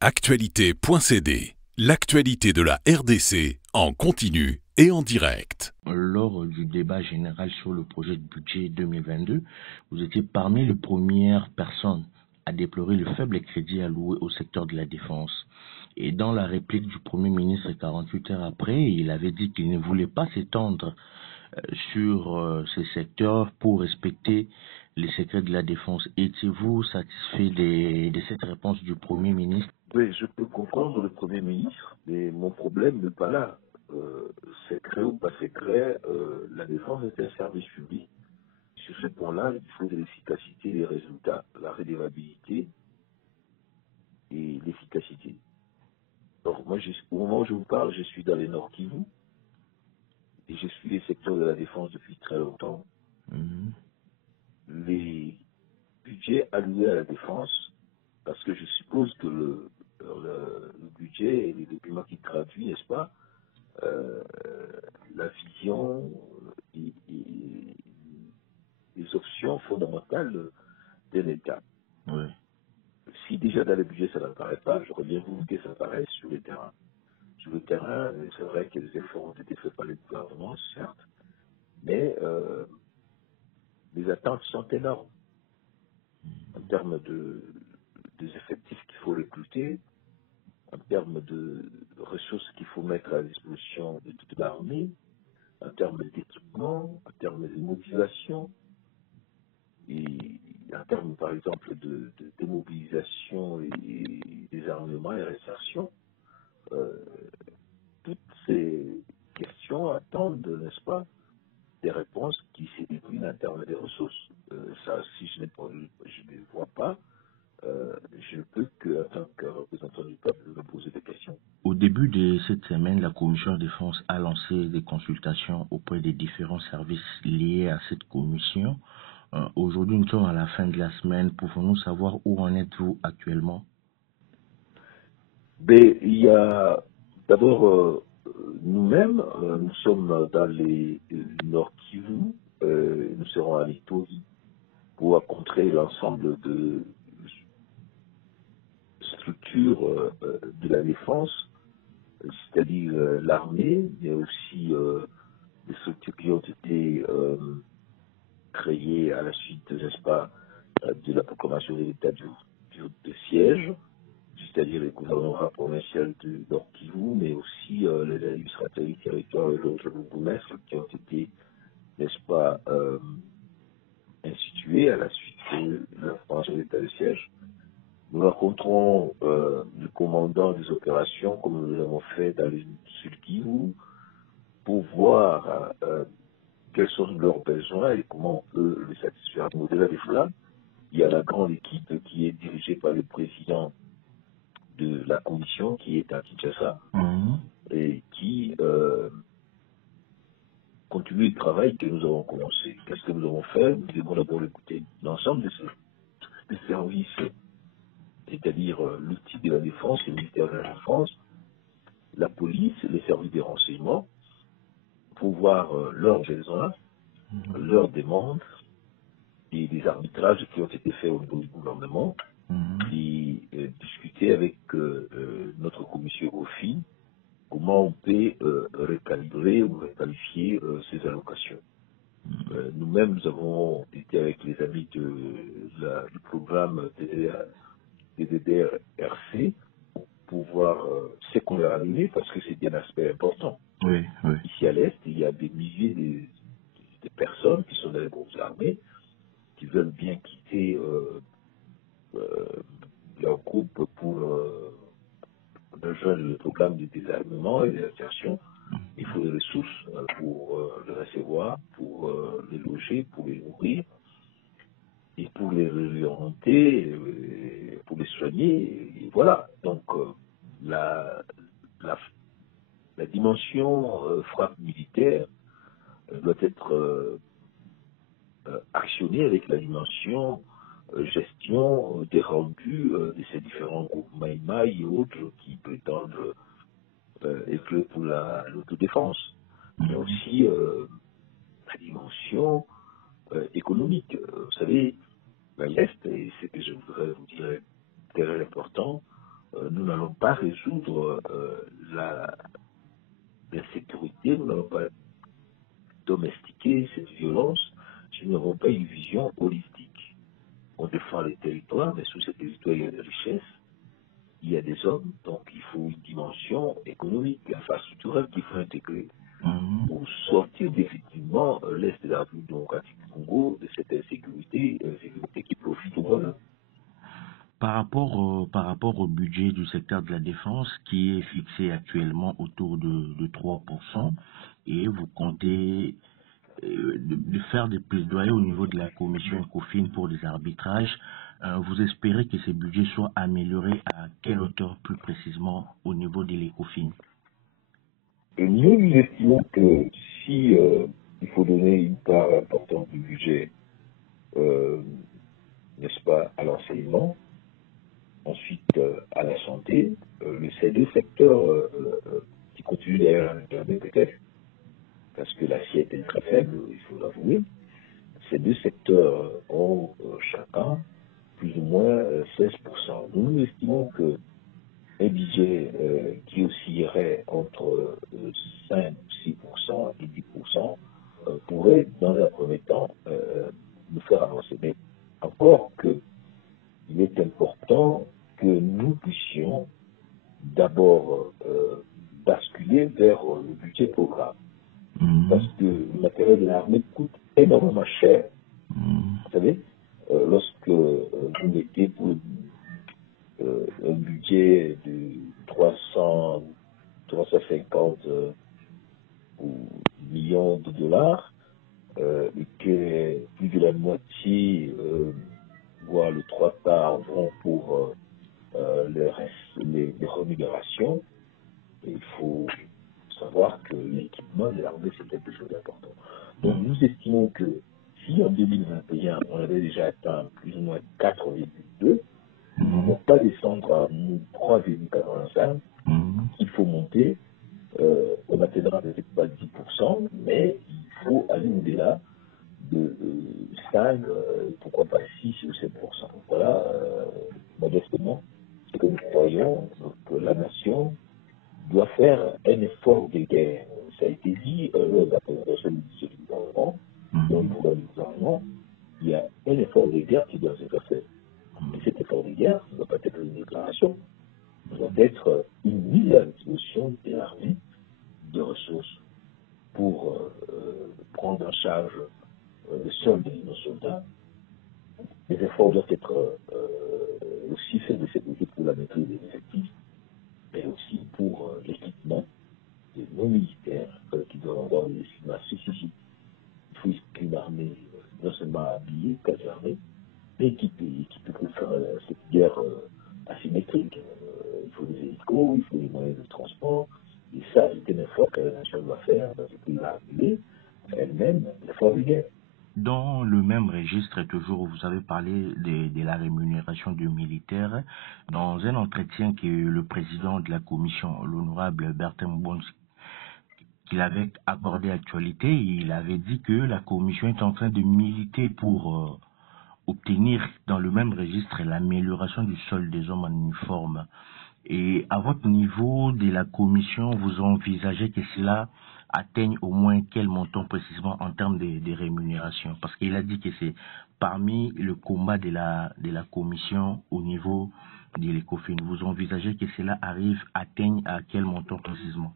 Actualité.cd, l'actualité de la RDC en continu et en direct. Lors du débat général sur le projet de budget 2022, vous étiez parmi les premières personnes à déplorer le faible crédit alloué au secteur de la défense. Et dans la réplique du Premier ministre 48 heures après, il avait dit qu'il ne voulait pas s'étendre sur ces secteurs pour respecter les secrets de la défense. Étiez-vous satisfait de cette réponse du Premier ministre? Oui, je peux comprendre le Premier ministre, mais mon problème n'est pas là. Secret ou pas secret, la défense est un service public. Sur ce point-là, il faut de l'efficacité des résultats, la redevabilité et l'efficacité. Donc moi, au moment où je vous parle, je suis dans les Nord Kivu et je suis les secteurs de la défense depuis très longtemps. Les budgets alloués à la défense, parce que je suppose que le budget et les documents qui traduisent, n'est-ce pas, la vision et les options fondamentales d'un État. Oui. Si déjà dans le budget ça n'apparaît pas, j'aurais bien voulu que ça apparaisse sur le terrain. Sur le terrain, c'est vrai que les efforts ont été faits par le gouvernement, certes, mais les attentes sont énormes en termes des effectifs qu'il faut recruter, en termes de ressources qu'il faut mettre à disposition de toute l'armée, en termes d'équipement, en termes de motivation, et en termes, par exemple, de démobilisation et désarmement et réinsertion. Toutes ces questions attendent, n'est-ce pas, des réponses qui se déclinent en termes de ressources. Ça, si je ne les vois pas, je ne peux que, en tant que représentant du peuple, me poser des questions. Au début de cette semaine, la Commission de défense a lancé des consultations auprès des différents services liés à cette commission. Aujourd'hui, nous sommes à la fin de la semaine. Pouvons-nous savoir où en êtes-vous actuellement? Mais il y a d'abord nous-mêmes, nous sommes dans les Nord Kivu, nous serons à l'Ituri pour rencontrer l'ensemble de structures de la défense, c'est-à-dire l'armée, mais aussi les structures qui ont été créées à la suite, n'est-ce pas, de la proclamation de l'état de siège, c'est-à-dire les gouvernements provinciaux de Nord Kivu, mais aussi les administrateurs du territoire et d'autres bourgmestres qui ont été, n'est-ce pas, institués à la suite de la proclamation de l'état de siège. Nous rencontrons le commandant des opérations, comme nous l'avons fait dans le Sud Kivu, pour voir quels sont leurs besoins et comment on peut les satisfaire. Au-delà de cela, il y a la grande équipe qui est dirigée par le président de la commission, qui est à Kinshasa, et qui continue le travail que nous avons commencé. Qu'est-ce que nous avons fait? Nous devons d'abord écouter l'ensemble des services, c'est-à-dire l'outil de la défense, le ministère de la Défense, la police, les services de renseignement, pour voir leurs besoins, leurs demandes et les arbitrages qui ont été faits au niveau du gouvernement, et discuter avec notre commission OFI comment on peut recalibrer ou requalifier ces allocations. Nous-mêmes, nous avons été avec les amis du programme DDRC pour voir ce qu'on leur a donné, parce que c'est un aspect important. Oui, oui. Ici à l'Est, il y a des milliers de personnes qui sont dans les groupes armés, qui veulent bien quitter leur groupe pour rejoindre le programme de désarmement et de l'insertion. Il faut des ressources pour les recevoir, pour les loger, pour les nourrir, et pour les réorienter, pour les soigner. Et voilà. Donc, la dimension frappe militaire doit être actionnée avec la dimension gestion des rendus de ces différents groupes Maïmaï et autres qui prétendent être pour l'autodéfense, mais aussi la dimension économique. Vous savez, l'Est, et c'est ce que je voudrais vous dire très important, nous n'allons pas résoudre l'insécurité, nous n'allons pas domestiquer cette violence si nous n'avons pas une vision holistique. On défend les territoires, mais sous ces territoires, il y a des richesses, il y a des hommes, donc il faut une dimension économique, infrastructurelle qu'il faut intégrer pour sortir définitivement l'Est de la République démocratique du Congo de cette insécurité, insécurité qui profite au bonheur. Par rapport au budget du secteur de la défense qui est fixé actuellement autour de 3%, et vous comptez de faire des plaidoyers au niveau de la commission ECOFIN pour des arbitrages, vous espérez que ces budgets soient améliorés à quelle hauteur plus précisément au niveau de l'ECOFIN? Et nous estimons que si il faut donner une part importante du budget, n'est-ce pas, à l'enseignement, ensuite à la santé, ces deux secteurs qui continuent d'ailleurs à regarder peut-être, parce que l'assiette est très faible, il faut l'avouer, ces deux secteurs ont chacun plus ou moins 16%. Nous estimons que un budget qui oscillerait entre 5, 6% et 10% pourrait, dans un premier temps, nous faire avancer. Mais encore que il est important que nous puissions d'abord basculer vers le budget programme. Parce que le matériel de l'armée coûte énormément cher. Vous savez, lorsque vous mettez pour un budget de 350 millions de dollars, et que plus de la moitié, voire le 3/4 vont pour les rémunérations, il faut savoir que l'équipement de l'armée, c'est quelque chose d'important. Donc nous estimons que si en 2021, on avait déjà atteint plus ou moins 4,2, il ne faut pas descendre à 3,85, il faut monter, on atteindra peut-être pas 10%, mais il faut aller au-delà de 5, pourquoi pas 6 ou 7%. Voilà, modestement, ce que nous croyons que la nation doit faire un effort de guerre. Ça a été dit lors de la présentation du gouvernement, dans le programme du gouvernement, il y a un effort de guerre qui doit être fait. Et cet effort de guerre ne doit pas être une déclaration, doit être une mise à disposition de l'armée de ressources pour prendre en charge le solde de nos soldats. Les efforts doivent être aussi faits de sécurité pour la maîtrise des effectifs, mais aussi pour l'équipement de nos militaires qui doivent avoir des équipements spécifiques. Il faut une armée non seulement habillée, casernée, mais qui peut faire cette guerre asymétrique. Il faut des hélicos, il faut des moyens de transport. Et ça, c'est un effort que la nation doit faire parce qu'il a appelé elle-même l'effort de guerre. Dans le même registre, toujours, vous avez parlé de la rémunération du militaire. Dans un entretien que le président de la commission, l'honorable Bertin Bons, qu'il avait accordé à Actualité, il avait dit que la commission est en train de militer pour obtenir dans le même registre l'amélioration du solde des hommes en uniforme. Et à votre niveau de la commission, vous envisagez que cela atteigne au moins quel montant précisément en termes de rémunération? Parce qu'il a dit que c'est parmi le combat de la commission au niveau de l'ECOFIN. Vous envisagez que cela atteigne à quel montant précisément?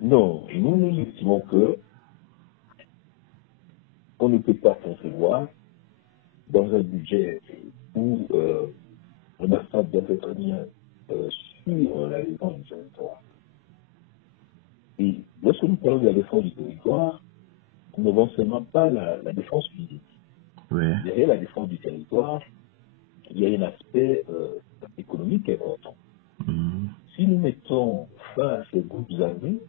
Non, nous estimons que on ne peut pas concevoir dans un budget où on a ça doit être mis sur la défense du territoire. Et lorsque nous parlons de la défense du territoire, nous n'avons seulement pas la défense physique. Ouais. Derrière la défense du territoire, il y a un aspect économique important. Si nous mettons fin à ces groupes armés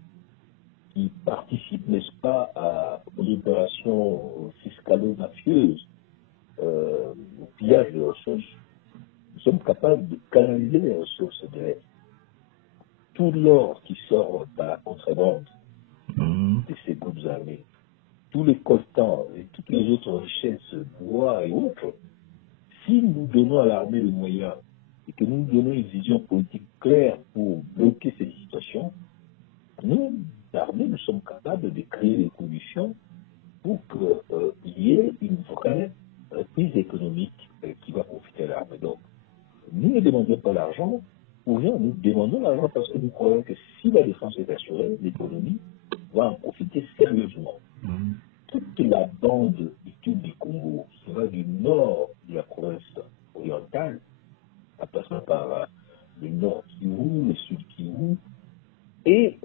qui participent, n'est-ce pas, aux opérations fiscalo-mafieuses, au pillage des ressources, nous sommes capables de canaliser les ressources de l'aide. Tout l'or qui sort par la contrebande de ces groupes armés, tous les coltans et toutes les autres richesses, bois et autres, si nous donnons à l'armée le moyen et que nous donnons une vision politique claire pour bloquer ces situations, nous, l'armée, nous sommes capables de créer les conditions pour qu'il y ait une vraie prise économique qui va profiter à l'armée. Donc, nous ne demandons pas l'argent pour rien, nous demandons l'argent parce que nous croyons que si la défense est assurée, l'économie va en profiter sérieusement. Toute la bande du Congo, qui va du nord de la province orientale, en passant par le nord Kivu, le sud Kivu, et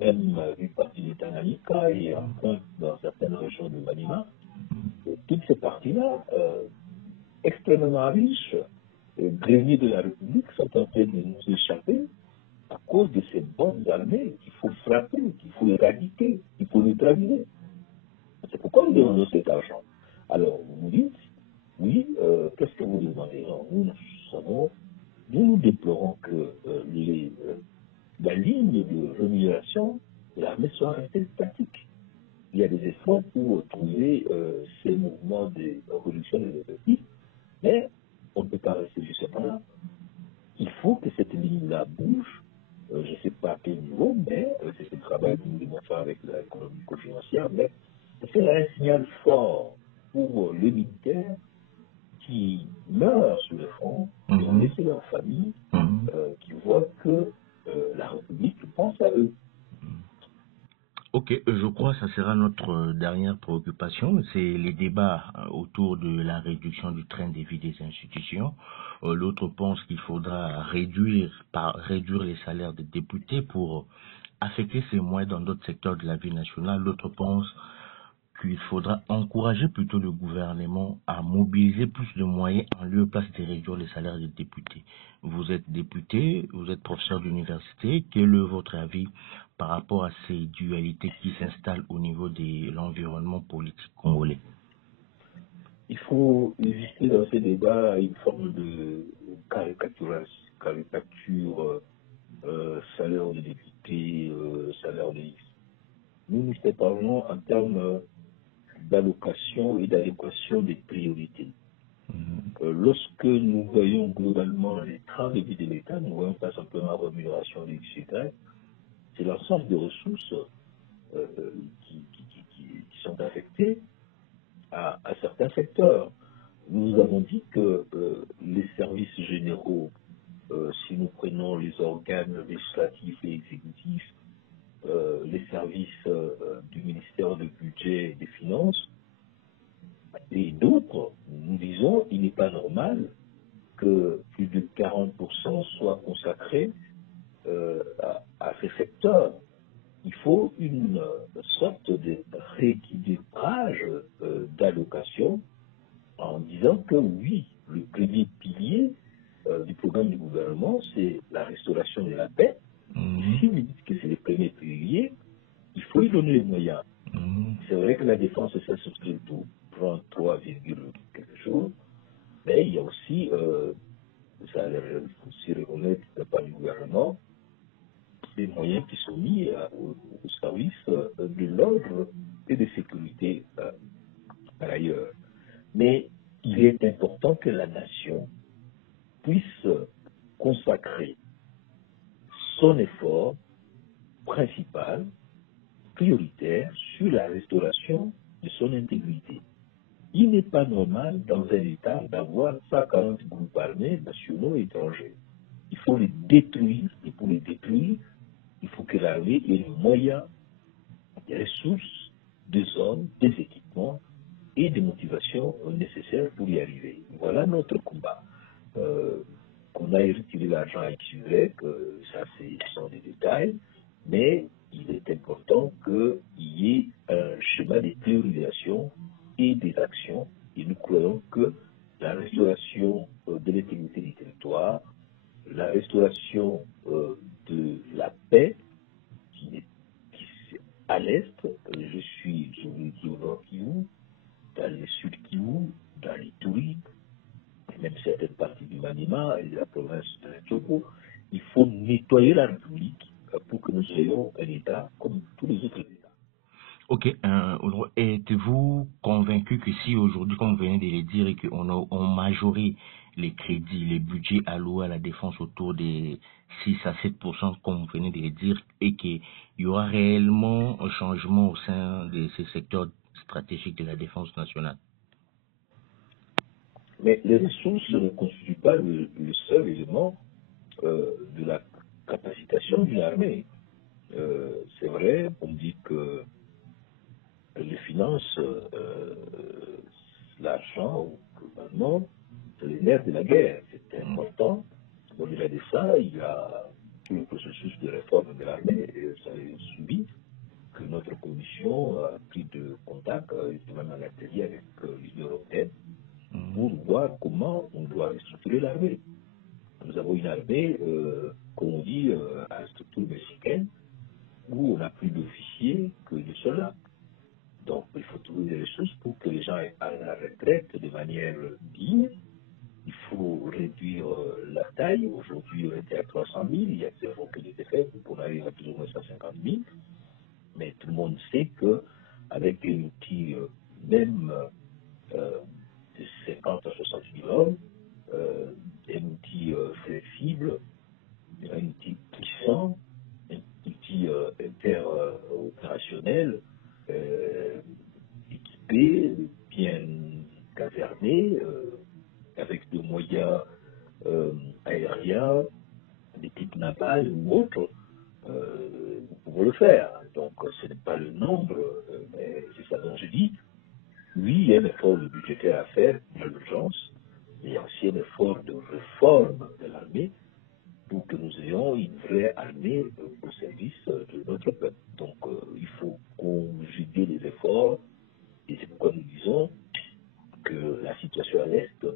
même une partie du Tanganyika et un point dans certaines régions de Maniema, toutes ces parties-là, extrêmement riches, greniers de la République, sont en train de nous échapper à cause de ces bonnes armées qu'il faut frapper, qu'il faut éradiquer, qu'il faut neutraliser. C'est pourquoi nous demandons cet argent. Alors, vous me dites, oui, qu'est-ce que vous demandez? Non, nous déplorons que la ligne de rémunération de l'armée soit restée statique. Il y a des efforts pour trouver ces mouvements de réduction des effectifs, mais on ne peut pas rester juste là. Il faut que cette ligne-là bouge. Je ne sais pas à quel niveau, mais c'est ce travail que nous devons faire avec l'économie financière, mais c'est un signal fort pour les militaires qui meurent sur le front, qui ont laissé leur famille, qui voient que la République pense à eux. Ok, je crois que ça sera notre dernière préoccupation, c'est les débats autour de la réduction du train de vie des institutions. L'autre pense qu'il faudra réduire les salaires des députés pour affecter ces moyens dans d'autres secteurs de la vie nationale. L'autre pense qu'il faudra encourager plutôt le gouvernement à mobiliser plus de moyens en lieu et place de réduire les salaires des députés. Vous êtes député, vous êtes professeur d'université, quel est votre avis par rapport à ces dualités qui s'installent au niveau de l'environnement politique congolais? Il faut éviter dans ces débats une forme de caricature, salaire de député, salaire de X. Nous parlons en termes d'allocation et d'adéquation des priorités. Lorsque nous voyons globalement les trains de vie de l'État, nous ne voyons pas simplement la rémunération des XY, c'est l'ensemble des ressources qui sont affectées à certains secteurs. Nous avons dit que les services généraux, si nous prenons les organes législatifs et exécutifs, les services du ministère du Budget et des Finances, et d'autres, nous disons qu'il n'est pas normal que plus de 40% soient consacrés à ces secteurs. Il faut une sorte de rééquilibrage d'allocation en disant que oui, le premier pilier du programme du gouvernement, c'est la restauration de la paix. Si vous dites que c'est le premier pilier, il faut lui donner les moyens. C'est vrai que la défense, ça souscrit tout, prend 3, quelque chose, mais il y a aussi, ça il faut aussi reconnaître par le gouvernement, des moyens qui sont mis au service de l'ordre et de sécurité par ailleurs. Mais il est important que la nation puisse consacrer son effort principal, prioritaire, sur la restauration de son intégrité. Il n'est pas normal dans un État d'avoir 140 groupes armés nationaux et étrangers. Il faut les détruire, et pour les détruire, il faut que l'armée ait les moyens, des ressources, des hommes, des équipements et des motivations nécessaires pour y arriver. Voilà notre combat. Qu'on aille retirer l'argent à XY, ça ce sont des détails, mais il est important qu'il y ait un schéma de priorisation et des actions, et nous croyons que la restauration de l'intégrité du territoire, la restauration de la paix, qui est à l'est, je vous dis au nord Kivu, dans le sud Kivu, dans les Touris, et même certaines parties du Maniema et de la province de Tchoko, il faut nettoyer la République pour que nous soyons un État comme tous les autres États. Ok, êtes-vous convaincu que si aujourd'hui, comme vous venez de le dire, et qu'on majorait les crédits, les budgets alloués à la défense autour des 6 à 7%, comme vous venez de le dire, et qu'il y aura réellement un changement au sein de ces secteurs stratégiques de la défense nationale? Mais les ressources ne constituent pas le seul élément de la capacitation d'une armée. C'est vrai, on dit que les finances, l'argent, globalement, c'est les nerfs de la guerre. C'est important. Au-delà de ça, il y a tout le processus de réforme de l'armée, et ça est subi, que notre commission a pris de contact, même en atelier avec l'Union européenne, pour voir comment on doit restructurer l'armée. Nous avons une armée, comme on dit, à la structure mexicaine, où on a plus d'officiers que de soldats. Donc, il faut trouver des ressources pour que les gens aient à la retraite de manière digne. Il faut réduire la taille. Aujourd'hui, on était à 300 000. Il y a des efforts qui ont été faits pour arriver à plus ou moins 150 000. Mais tout le monde sait qu'avec un outil, même de 50 à 60 000 hommes, un outil flexible, un outil puissant, un outil interopérationnel, équipé, bien caserné, avec des moyens aériens, des types navals ou autres, nous pouvons le faire. Donc ce n'est pas le nombre, mais c'est ça dont je dis. Oui, il y a un effort budgétaire à faire dans l'urgence, mais il y a aussi un effort de réforme de l'armée pour que nous ayons une vraie armée au service de notre peuple. Donc il faut conjuguer les efforts, et c'est pourquoi nous disons que la situation à l'Est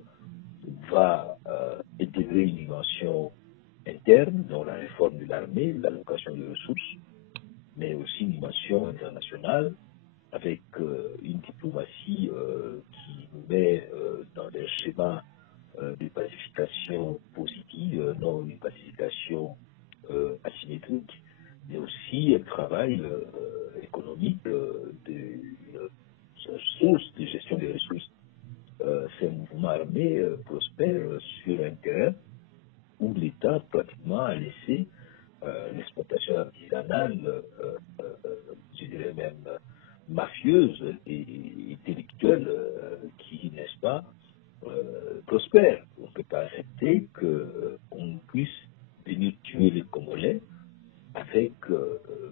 va intégrer une dimension interne dans la réforme de l'armée, l'allocation des ressources, mais aussi une dimension internationale avec une diplomatie qui nous met dans des schémas de pacification positive, non une pacification asymétrique, mais aussi un travail économique de source de gestion des ressources. C'est un mouvement armé prospère sur un terrain où l'État pratiquement a laissé l'exploitation artisanale, je dirais même mafieuse et intellectuelle, qui, n'est-ce pas, prospère. On ne peut pas accepter qu'on puisse venir tuer les Congolais avec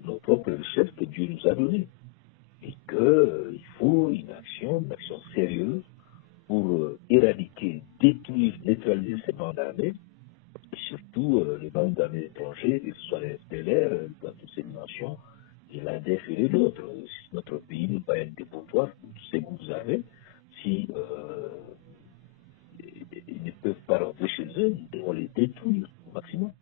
nos propres richesses que Dieu nous a données. Et qu'il faut une action sérieuse pour éradiquer, détruire, neutraliser ces bandes armées, et surtout les bandes d'armées étrangères, que ce soit les FDLR, dans toutes ces dimensions, et l'ADF et les autres. Si notre pays n'est pas un dépotoir pour tous ces que vous avez, si ils ne peuvent pas rentrer chez eux, on les détruire au maximum.